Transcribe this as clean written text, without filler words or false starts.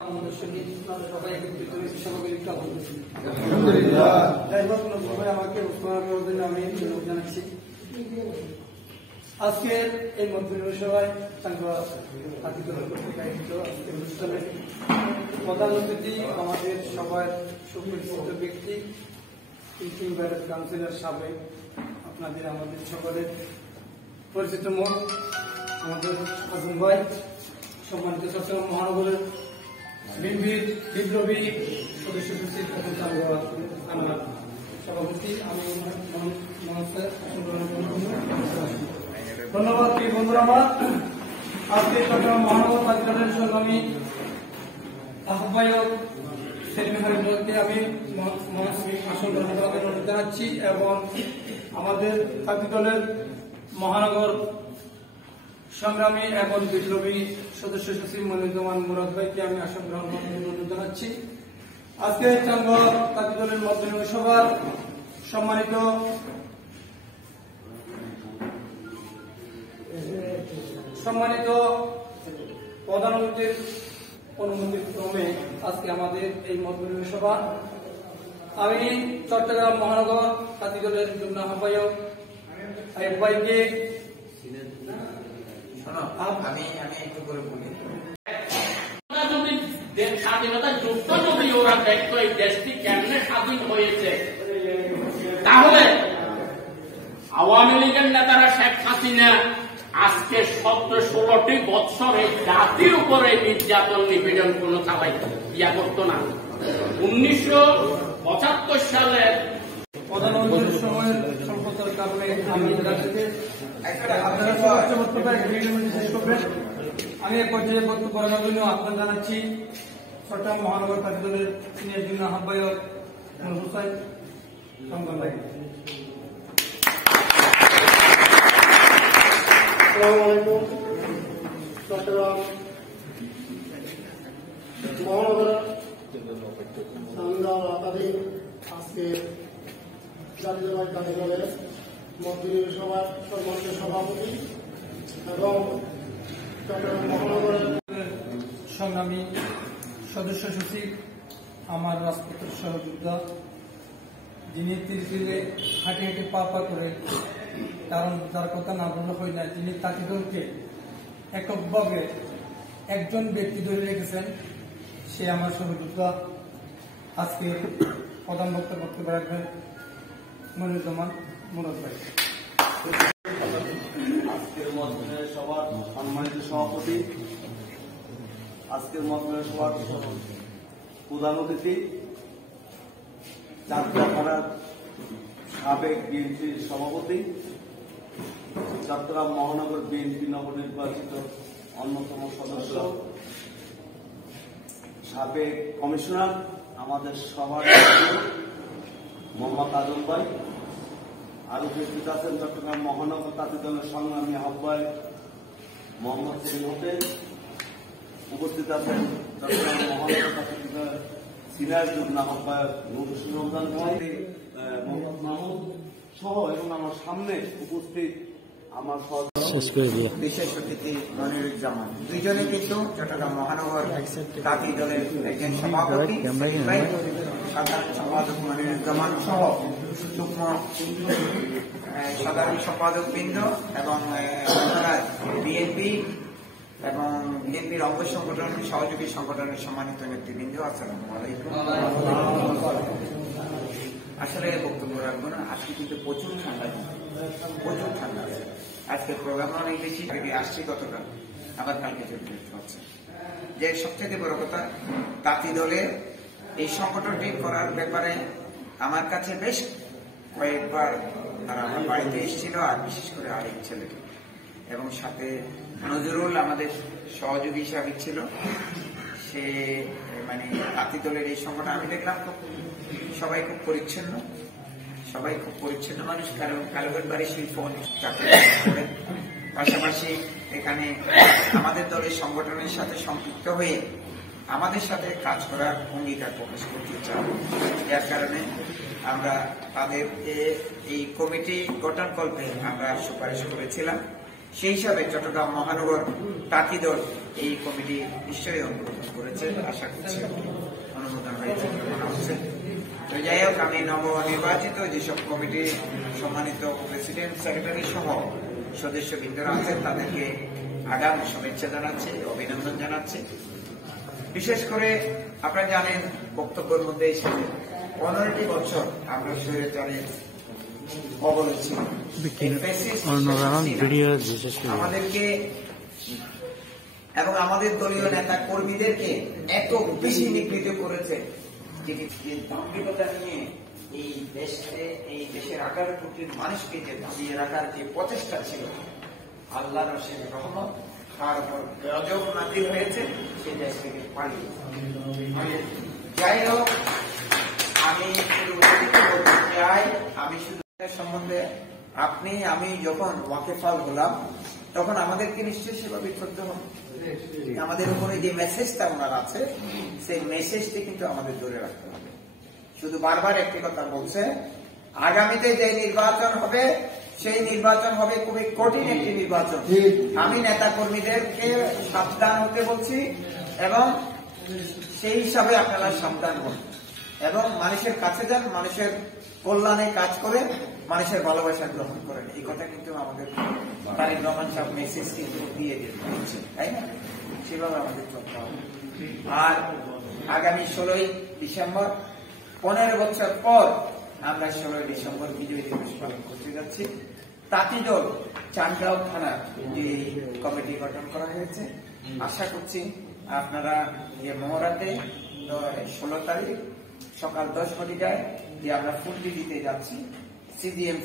আজকের এই মন্ত্রী সভায় অনুষ্ঠানের প্রধান অতিথি আমাদের সবার সুপরিচিত ব্যক্তি টিচিং ব্যারেজ কাউন্সিলর সাবেক আপনাদের আমাদের সকলের পরিচিত মুখ আমাদের আজম ভাই, সম্মানিত চট্টগ্রাম মহানগরের বিএনপির বিপ্লবী সদস্য সচিব আমার সভাপতি, আমি ধন্যবাদ বন্ধুরা। আমার আজকে চট্টগ্রাম মহানগর কার্যালয়ের সংগ্রামী আহ্বায়ক সেলিমকে আমি আসন গ্রহণ করার অনুরোধ জানাচ্ছি এবং আমাদের ছাত্র দলের মহানগর সংগ্রামী এবং বিপ্লবী সদস্য সচিব মনিরুজ্জামান মুরাদ ভাইকে আমি আসন গ্রহণ করার অনুরোধ জানাচ্ছি। আজকে টাঙ্গুয়া ছাত্র দলের মধ্যে সভার সম্মানিত প্রধান অতিথির অনুমতি ক্রমে আজকে আমাদের এই মতবিনিময় সভা আমি চট্টগ্রাম মহানগর ছাত্র দলের যুগ্ম আহ্বায়ক ভাইকে একটু করে বলি, স্বাধীনতা যুদ্ধ যদি ওরা দেখতো এই দেশটি কেমনে স্বাধীন হয়েছে, তাহলে আওয়ামী লীগের নেতারা শেখ হাসিনা আজকে 17-16টি বৎসর এই জাতির উপরে নির্যাতন নিপীড়ন কোন চালাই করতো না। 1975 সালে প্রধানমন্ত্রীর সময়ের স্বল্পতার কারণে আমি এক পর্যায়ে বক্তব্য করার জন্য আহ্বান জানাচ্ছি চট্টগ্রাম মহানগর ছাত্র দলের সিনিয়র যুগ্ম আহ্বায়ক হুসাইন সংগ্রাম ভাই। চট্টগ্রাম মহানগর আজকে জাতীয়তাবাদী ছাত্র দলের মন্ত্রী সভার সম্মানিত সভাপতি এবং চট্টগ্রাম মহানগরের সংগ্রামী সদস্য সচিব, আমার রাজপথের সহযোদ্ধা, যিনি তিরতিলে হাঁটি হাঁটি পা পা করে, কারণ যার কথা না বললে হয় না, যিনি তাকে দলকে এককভাবে একজন ব্যক্তি ধরে রেখেছেন, সে আমার সহযোদ্ধা। আজকে প্রধান বক্তব্য রাখবেন মনিরুজ্জামান মুরাদ ভাই। আজকের মতবিনিময় সভার সম্মানিত সভাপতি, আজকের মতবিনিময় সভার প্রধান অতিথি, যাত্রাপাড়ার সাবেক বিএনপির সভাপতি, চট্টগ্রাম মহানগর বিএনপি নবনির্বাচিত অন্যতম সদস্য, সাবেক কমিশনার, আমাদের সবার মোহাম্মদ আজম ভাই, আরো উপস্থিত আছেন চট্টগ্রাম মহানগর ছাত্র দলের সংগ্রামী আহ্বায়ক মোহাম্মদ সেলিম হোসেন, উপস্থিত আছেন চট্টগ্রাম মহানগর ছাত্র দলের সিনিয়র যুগ্ম আহ্বায়ক নুরুল রমজান ভাই, মোহাম্মদ মাহমুদ সহ এবং আমার সামনে উপস্থিত আমার বিশেষ অতিথি মনিরুজ্জামান, দুইজনে কিন্তু চট্টগ্রাম মহানগর ছাত্র দলের একজন সভাপতি, সাধারণ সম্পাদক মনিরুজ্জামান সহ যুগ্ম সাধারণ সম্পাদক বৃন্দ এবং বিএনপি এবং বিএনপির অঙ্গ সংগঠন, সহযোগী সংগঠনের সম্মানিত নেতৃবৃন্দ, আসসালামু আলাইকুম। আসলে বক্তব্য রাখবো না, আজকে কিন্তু প্রচুর ঠান্ডা আছে। আজকে প্রোগ্রাম অনেক বেশি আসছি, কতটা আবার কালকে চলতে হচ্ছে। যে সবচেয়ে বড় কথা, তাঁতি দলে এই সংগঠনটি করার ব্যাপারে আমার কাছে বেশ কয়েকবার তারা আমার বাড়িতে এসেছিল, আর বিশেষ করে আরেক ছেলেটি এবং সাথে নজরুল আমাদের সহযোগী হিসাবে ছিল। সে মানে তাঁতি দলের এই সংগঠন আমি দেখলাম সবাই খুব পরিচ্ছন্ন মানুষ, কারোর বাড়ি শিল্প চাকরি করে, পাশাপাশি এখানে আমাদের দলের সংগঠনের সাথে সম্পৃক্ত হয়ে আমাদের সাথে কাজ করার অঙ্গীকার প্রকাশ করতে চান। যার কারণে আমরা তাদের এই কমিটি গঠনকল্পে আমরা সুপারিশ করেছিলাম সেই হিসাবে চট্টগ্রাম মহানগর টাকি দল এই কমিটি নিশ্চয়ই অনুমোদন করেছে, আশা করছি অনুমোদন হয়েছে মনে হচ্ছে। তো যাই হোক, আমি নবনির্বাচিত যেসব কমিটি সম্মানিত প্রেসিডেন্ট, সেক্রেটারি সহ সদস্যবৃন্দরা আছেন তাদেরকে আগাম শুভেচ্ছা জানাচ্ছি, অভিনন্দন জানাচ্ছি। বিশেষ করে আপনারা জানেন বক্তব্যের মধ্যে এসেছে 15টি বছর আমরা স্বৈরাচারের কবলে ছিলাম। আমাদেরকে এবং আমাদের দলীয় নেতা কর্মীদেরকে এত বেশি নিগৃহীত করেছে যে দাম্ভিকতা নিয়ে এই দেশের 18 কোটির মানুষকে যে দাবিয়ে রাখার যে প্রচেষ্টা ছিল, আল্লাহর অসীম রহমত তার উপর গজব নাযিল হয়েছে, সে দেশ থেকে পালিয়ে। যাই হোক, আমি শুধু বলতে চাই, আমি শুধু সম্বন্ধে আমি যখন ওয়াকেফাল হলাম তখন আমাদেরকে নিশ্চয়ই সেভাবে চলতে হবে। আমাদের উপরে যে মেসেজটা ওনার আছে সেই মেসেজটি কিন্তু আমাদের ধরে রাখতে হবে। শুধু বারবার একটি কথা বলছে, আগামীতে যে নির্বাচন হবে সেই নির্বাচন হবে খুবই কঠিন একটি নির্বাচন। আমি নেতা কর্মীদেরকে সাবধান হতে বলছি এবং সেই হিসাবে আপনারা সাবধান হন এবং মানুষের কাছে যান, মানুষের কল্যাণে কাজ করে মানুষের ভালোবাসা গ্রহণ করেন। এই কথা কিন্তু আমাদের তারেক রহমান সাহেব মেসেজ কিন্তু দিয়ে দিচ্ছে, তাই না? সেভাবে আমাদের চলতে হবে। আর আগামী 16ই ডিসেম্বর 15 বছর পর আমরা 16ই ডিসেম্বর বিজয় দিবস পালন করতে যাচ্ছি। তাঁতিদল চান্দগাঁও থানা যে কমিটি গঠন করা হয়েছে, আশা করছি আপনারা যে মহড়াতে 16 তারিখ সকাল 10 ঘটিকায় যে আমরা ফুলটি দিতে যাচ্ছি, সিডিএম